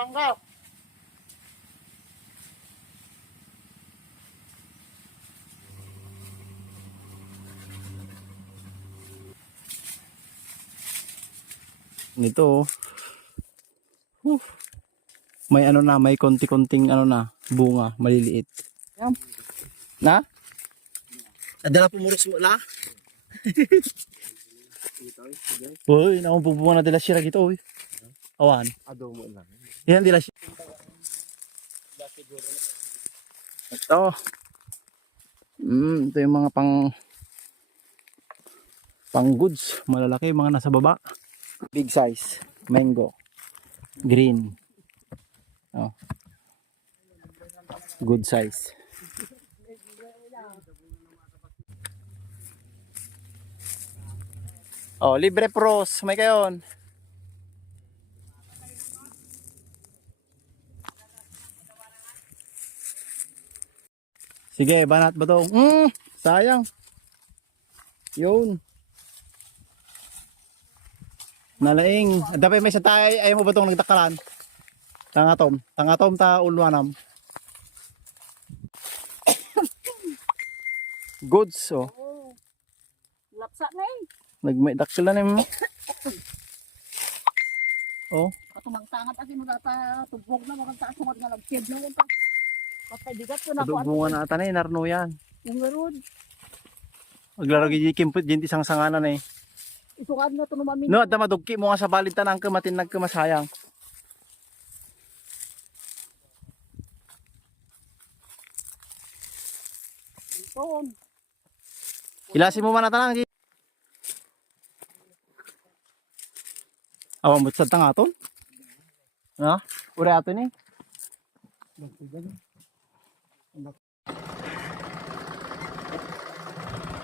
mangga. Nito. May ano na, may konti-konting ano na, bunga, maliliit. Yan. Na? Adala pumuros mo la. Uy, naong bunga na dila sira gito, uy. Awan. Ado mo lang. Yan dila sira. Ito. Ito yung mga pang goods, malalaki, mga nasa baba. Big size, mango, green. Oh. Good size. Oh, libre pros, may kayon. Sige, banat ba to? Sayang. Yun. Nalaing. Dapat may sa tayo, ayaw mo ba itong nagtakaran? Tangatom ta ulwanam. Goods, oh. Lapsa na eh. Nagmay daksil na mo. Oh. Katumang tangat ati magatubog na maganda sungat nga lagkid na yun pa. Patay bigat ko na ko. Bunga na ata na narno yan. Yung meron. Maglaro gigi kimpot din isang sanganan eh. Isungad na to numamin. No, adda madugki mo nga sa balit tanang kamatin nagkamasayang. Ton. Ilasin mo man na tanang. Awan mo sa tangaton? Ha? Uri ato ni.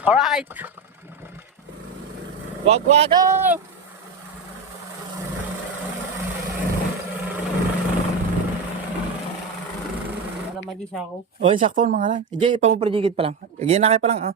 Alright! Wag-wago! Wala man di siya ako. O, sakto mga lang. Ije, ipamuprijigit pa lang. Ige na kayo pa lang, ah.